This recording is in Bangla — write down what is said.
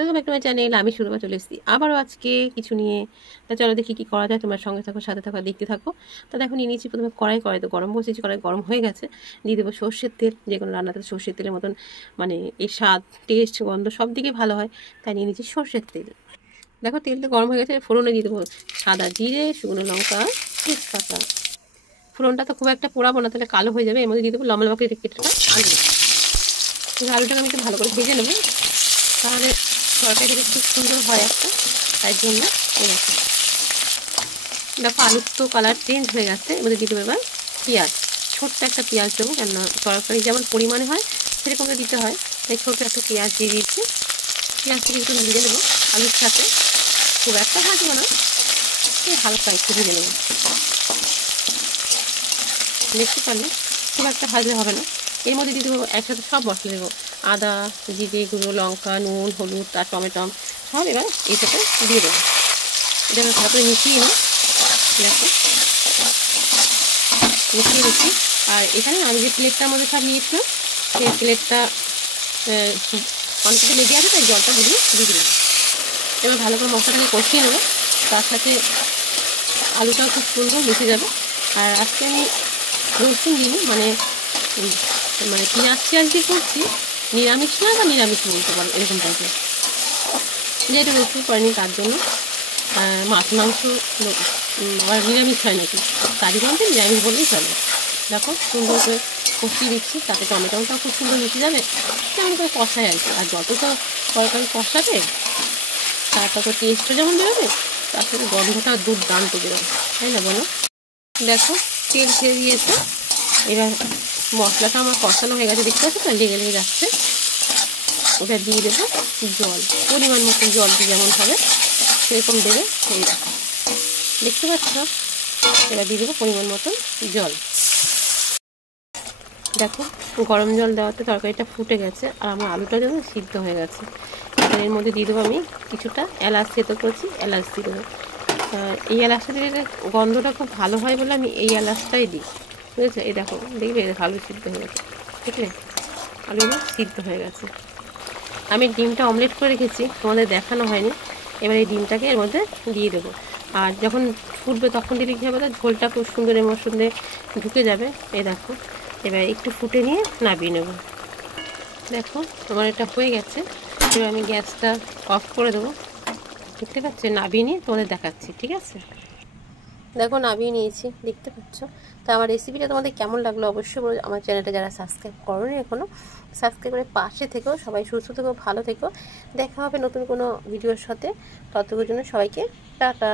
Welcome back to my channel. আমি সুরমা চলে এসেছি আবারও আজকে কিছু নিয়ে। তা চলো দেখি কী করা যায়, তোমার সঙ্গে থাকো, সাথে থাকো, দেখতে থাকো। তো দেখো নিয়ে নিয়েছি প্রথমে কড়াই তো গরম বসেছি, কড়াই গরম হয়ে গেছে। দিয়ে দেবো সর্ষের তেল। যে কোনো রান্নাতে সর্ষের তেলের মতন মানে এর স্বাদ, টেস্ট, গন্ধ সব দিকে ভালো হয়, তাই নিয়ে নিয়েছি সর্ষের তেল। দেখো তেলটা গরম হয়ে গেছে, ফোড়নে দিয়ে দেবো সাদা জিরে, শুকনো লঙ্কা, তেজপাতা। ফোড়নটা তো খুব একটা পোড়াবো না, তাহলে কালো হয়ে যাবে। এর মধ্যে দিয়ে দেবো লম্বা লম্বা করে কেটে আলু। আলুটাকে আমি একটু ভালো করে ভেজে নেবো, তাহলে তরকারিটা খুব সুন্দর হয় একটা। তাই জন্য দেখো আলুর তো কালার চেঞ্জ হয়ে গেছে। এবার দিয়ে দেবো এবার পেঁয়াজ। ছোট্ট একটা পেঁয়াজ দেবো, কেন তরকারি যেমন পরিমাণে হয় সেরকম দিতে হয়, তাই ছোট্ট একটা পেঁয়াজ দিয়ে দিয়েছি। পেঁয়াজটাকে একটু ভেজে নেবো আলুর সাথে, খুব একটা ভাজবো না, হালকা একটু ভেজে নেবো। দেখতে পারলে খুব একটা ভাজলে হবে না। এর মধ্যে দিয়ে দেবো একসাথে সব মশলা দেবো, আদা, জিরে গুঁড়ো, লঙ্কা, নুন, হলুদ আর টমেটো সব এবার এই সাথে দিয়ে দেবো। এটা ভালো করে মিশিয়ে নিই। দেখো মিশিয়ে নিচ্ছি। আর এখানে আমি যে প্লেটটার মধ্যে সব নিয়েছিলাম, সেই প্লেটটা অনেকটা লেগে আছে, তাই জলটা দিয়ে দিলাম। এবার ভালো করে মশলাটাকে কষিয়ে নেবো, তার সাথে আলুটাও খুব সুন্দর মিশে যাবে। আর আজকে আমি রসুন দিই, মানে পেঁয়াজ দিয়ে করছি, নিরামিষ না বা নিরামিষ বলতে পারো এরকম টাইপের, যেটা রসুন করেনি তার জন্য। মাছ মাংস আবার নিরামিষ হয় নাকি, তারই মধ্যে নিরামিষ বললেই চলে। দেখো সুন্দর করে কষিয়ে দিচ্ছি, তাতে টমেটোটাও খুব সুন্দর মিশে যাবে। তেমন করে কষাই আর কি, আর যত তো তরকারি কষাবে তার তত টেস্টও যেমন বেরোবে, তার সাথে গন্ধটা দুর্দান্ত বেরোবে, তাই না বলো? দেখো তেল ছেড়ে দিয়েছে। এবার মশলাটা আমার কষানো হয়ে গেছে, দেখতে পাচ্ছ তো লেগে লেগে যাচ্ছে। ওটা দিয়ে দেবো জল, পরিমাণ মতো জল দিয়ে যেমন হবে সেরকম দেবে। এই দেখতে পাচ্ছ, এবার দিয়ে দেবো পরিমাণ মতন জল। দেখো গরম জল দেওয়াতে তরকারিটা ফুটে গেছে, আর আমার আলুটা যেন সিদ্ধ হয়ে গেছে। এর মধ্যে দিয়ে দেবো আমি কিছুটা এলাচ থেতো করেছি, এলাচ দিয়ে দেবো। এই এলাচটা দিলে গন্ধটা খুব ভালো হয় বলে আমি এই এলাচটাই দিই, বুঝেছো? এই দেখো দেখবে আলু সিদ্ধ হয়ে গেছে, ঠিক আছে? আলুটা সিদ্ধ হয়ে গেছে। আমি ডিমটা অমলেট করে রেখেছি, তোমাদের দেখানো হয়নি। এবার এই ডিমটাকে এর মধ্যে দিয়ে দেবো, আর যখন ফুটবে তখন দিলে কী হবে, ঝোলটা খুব সুন্দর এর মধ্যে ঢুকে যাবে। এই দেখো এবার একটু ফুটে নিয়ে নামিয়ে নেব। দেখো আমার এটা হয়ে গেছে। এবার আমি গ্যাসটা অফ করে দেবো। দেখতে পাচ্ছ, নামিয়ে নিয়ে তোমাদের দেখাচ্ছি, ঠিক আছে? দেখো নামিয়ে নিয়েছি, দেখতে পাচ্ছ। তো আমার রেসিপিটা তোমাদের কেমন লাগলো অবশ্যই বলো। আমার চ্যানেলটা যারা সাবস্ক্রাইব করোনি এখনও, সাবস্ক্রাইব করে পাশে থেকো। সবাই সুস্থ থেকো, ভালো থেকো। দেখা হবে নতুন কোনো ভিডিওর সাথে। ততক্ষণের জন্য সবাইকে টাটা।